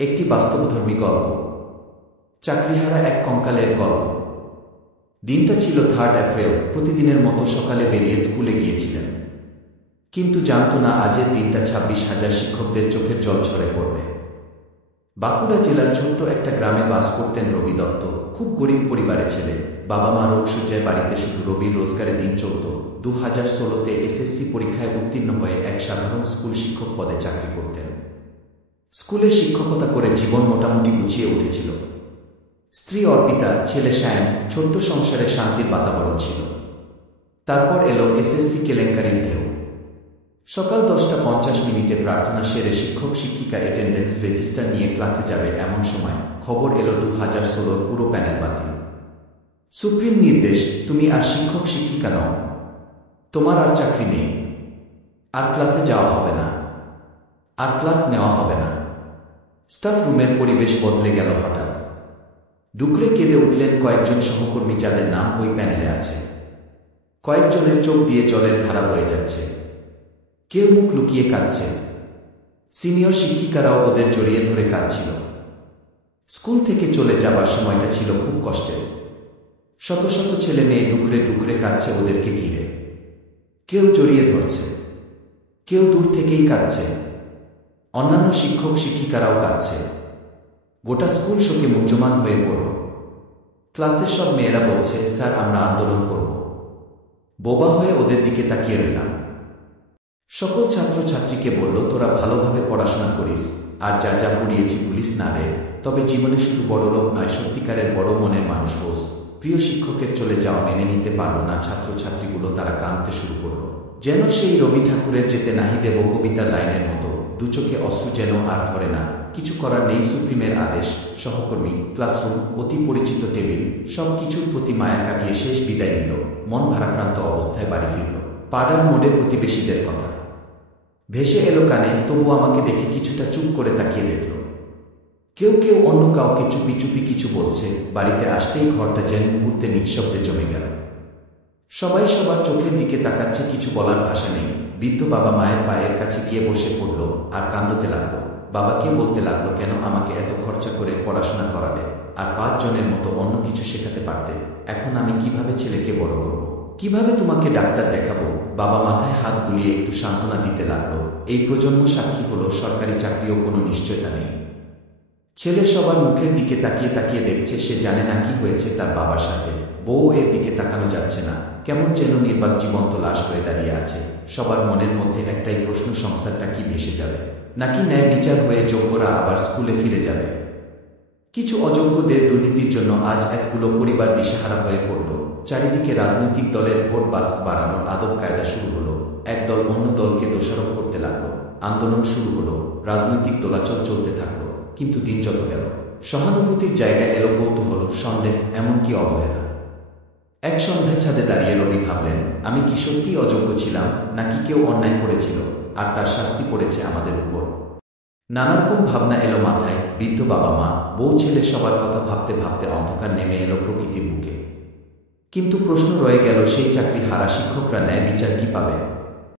একটি বাস্তবধর্মী গল্প। চাকরিহারা এক কঙ্কালের গল্প। দিনটা ছিল 3 এপ্রিল। প্রতিদিনের মতো সকালে বেরিয়ে স্কুলে গিয়েছিলেন, কিন্তু জানত না আজের দিনটা 26,000 শিক্ষকদের চোখের জল ঝরে পড়বে। বাঁকুড়া জেলার ছোট্ট একটা গ্রামে বাস করতেন রবি দত্ত। খুব গরিব পরিবারের ছেলে। বাবা মা রোগশয্যায়, বাড়িতে শুধু রবির রোজগারে দিন চলত। 2016-তে এসএসসি পরীক্ষায় উত্তীর্ণ হয়ে এক সাধারণ স্কুল শিক্ষক পদে চাকরি করতেন। স্কুলে শিক্ষকতা করে জীবন মোটামুটি গুছিয়ে উঠেছিল। স্ত্রী অর্পিতা, ছেলে সায়ন, ছোট্ট সংসারে শান্তির বাতাবরণ ছিল। তারপর এলো এসএসসি কেলেঙ্কারির ঢেউ। সকাল 10:50 প্রার্থনা সেরে শিক্ষক শিক্ষিকা অ্যাটেন্ডেন্স রেজিস্টার নিয়ে ক্লাসে যাবে, এমন সময় খবর এলো 2016-র পুরো প্যানেল বাতিল। সুপ্রিম নির্দেশ, তুমি আর শিক্ষক শিক্ষিকা নও, তোমার আর চাকরি নেই, আর ক্লাসে যাওয়া হবে না, আর ক্লাস নেওয়া হবে না। স্টাফ রুমের পরিবেশ বদলে গেল হঠাৎ। ডুকরে কেঁদে উঠলেন কয়েকজন সহকর্মী যাদের নাম ওই প্যানেলে আছে। কয়েকজনের চোখ দিয়ে জলের ধারা বয়ে যাচ্ছে, কেউ মুখ লুকিয়ে কাঁদছে। সিনিয়র শিক্ষিকারাও ওদের জড়িয়ে ধরে কাঁদছিল। স্কুল থেকে চলে যাবার সময়টা ছিল খুব কষ্টের। শত শত ছেলে মেয়ে ডুকরে ডুকরে কাঁদছে ওদেরকে ঘিরে। কেউ জড়িয়ে ধরছে, কেউ দূর থেকেই কাঁদছে। অন্যান্য শিক্ষক শিক্ষিকারাও কাঁদছে। গোটা স্কুল শোকে মুহ্যমান হয়ে পড়ল। ক্লাসের সব মেয়েরা বলছে, স্যার আমরা আন্দোলন করব। বোবা হয়ে ওদের দিকে তাকিয়ে রইলাম। সকল ছাত্র ছাত্রীকে বলল, তোরা ভালোভাবে পড়াশোনা করিস, আর যা যা পড়িয়েছি ভুলিস না রে। তবে জীবনে শুধু বড়লোক নয়, সত্যিকারের বড় মনের মানুষ হোস। প্রিয় শিক্ষকের চলে যাওয়া মেনে নিতে পারল না ছাত্রছাত্রীগুলো। তারা কাঁদতে শুরু করল, যেন সেই রবি ঠাকুরের যেতে নাহি দেব কবিতার লাইনের মতো। দুচোখে অশ্রু যেন আর ধরে না। কিছু করার নেই, সুপ্রিমের আদেশ। সহকর্মী, ক্লাসরুম, অতি পরিচিত টেবিল, সব কিছুর প্রতি মায়া কাটিয়ে শেষ বিদায় নিল। মন ভারাক্রান্ত অবস্থায় বাড়ি ফিরল। পাড়ার মোড়ে প্রতিবেশীদের কথা ভেসে এলো কানে। তবু আমাকে দেখে কিছুটা চুপ করে তাকিয়ে দেখল। কেউ কেউ অন্য কাউকে চুপি চুপি কিছু বলছে। বাড়িতে আসতেই ঘরটা যেন মুহূর্তে নিঃশব্দে জমে গেল। সবাই সবার চোখের দিকে তাকাচ্ছে, কিছু বলার ভাষা নেই। বৃদ্ধ বাবা মায়ের পায়ের কাছে গিয়ে বসে পড়ল আর কাঁদতে লাগলো। বাবাকে বলতে লাগলো, কেন আমাকে এত খরচা করে পড়াশোনা করালে, আর 5 জনের মতো অন্য কিছু শেখাতে পারতে। এখন আমি কিভাবে ছেলেকে বড় করব? কিভাবে তোমাকে ডাক্তার দেখাবো? বাবা মাথায় হাত বুলিয়ে একটু সান্ত্বনা দিতে লাগলো। এই প্রজন্ম সাক্ষী হলো, সরকারি চাকরিও কোনো নিশ্চয়তা নেই। ছেলে সবার মুখের দিকে তাকিয়ে তাকিয়ে দেখছে। সে জানে না কি হয়েছে তার বাবার সাথে। বউ এর দিকে তাকানো যাচ্ছে না, কেমন যেন নির্বাক জীবন্ত লাশ হয়ে দাঁড়িয়ে আছে। সবার মনের মধ্যে একটাই প্রশ্ন, সংসারটা কি ভেসে যাবে, নাকি ন্যায় বিচার হয়ে যোগ্যরা আবার স্কুলে ফিরে যাবে? কিছু অযোগ্যদের দুর্নীতির জন্য আজ এতগুলো পরিবার দিশেহারা হয়ে পড়ল। চারিদিকে রাজনৈতিক দলের ভোট বাড়ানোর আদব কায়দা শুরু হলো। এক দল অন্য দলকে দোষারোপ করতে লাগলো। আন্দোলন শুরু হলো, রাজনৈতিক দোলাচল চলতে থাকলো। কিন্তু দিন যত গেল, সহানুভূতির জায়গায় এলো কৌতূহল, সন্দেহ, এমনকি অবহেলা। এক সন্ধ্যায় ছাদে দাঁড়িয়ে রবি ভাবলেন, আমি কি সত্যিই অযোগ্য ছিলাম, নাকি কেউ অন্যায় করেছিল আর তার শাস্তি পড়েছে আমাদের উপর? নানারকম ভাবনা এলো মাথায়। বৃদ্ধ বাবা মা, বউ, ছেলে, সবার কথা ভাবতে ভাবতে অন্ধকার নেমে এলো প্রকৃতির বুকে। কিন্তু প্রশ্ন রয়ে গেল, সেই চাকরি হারা শিক্ষকরা ন্যায় বিচার কি পাবে?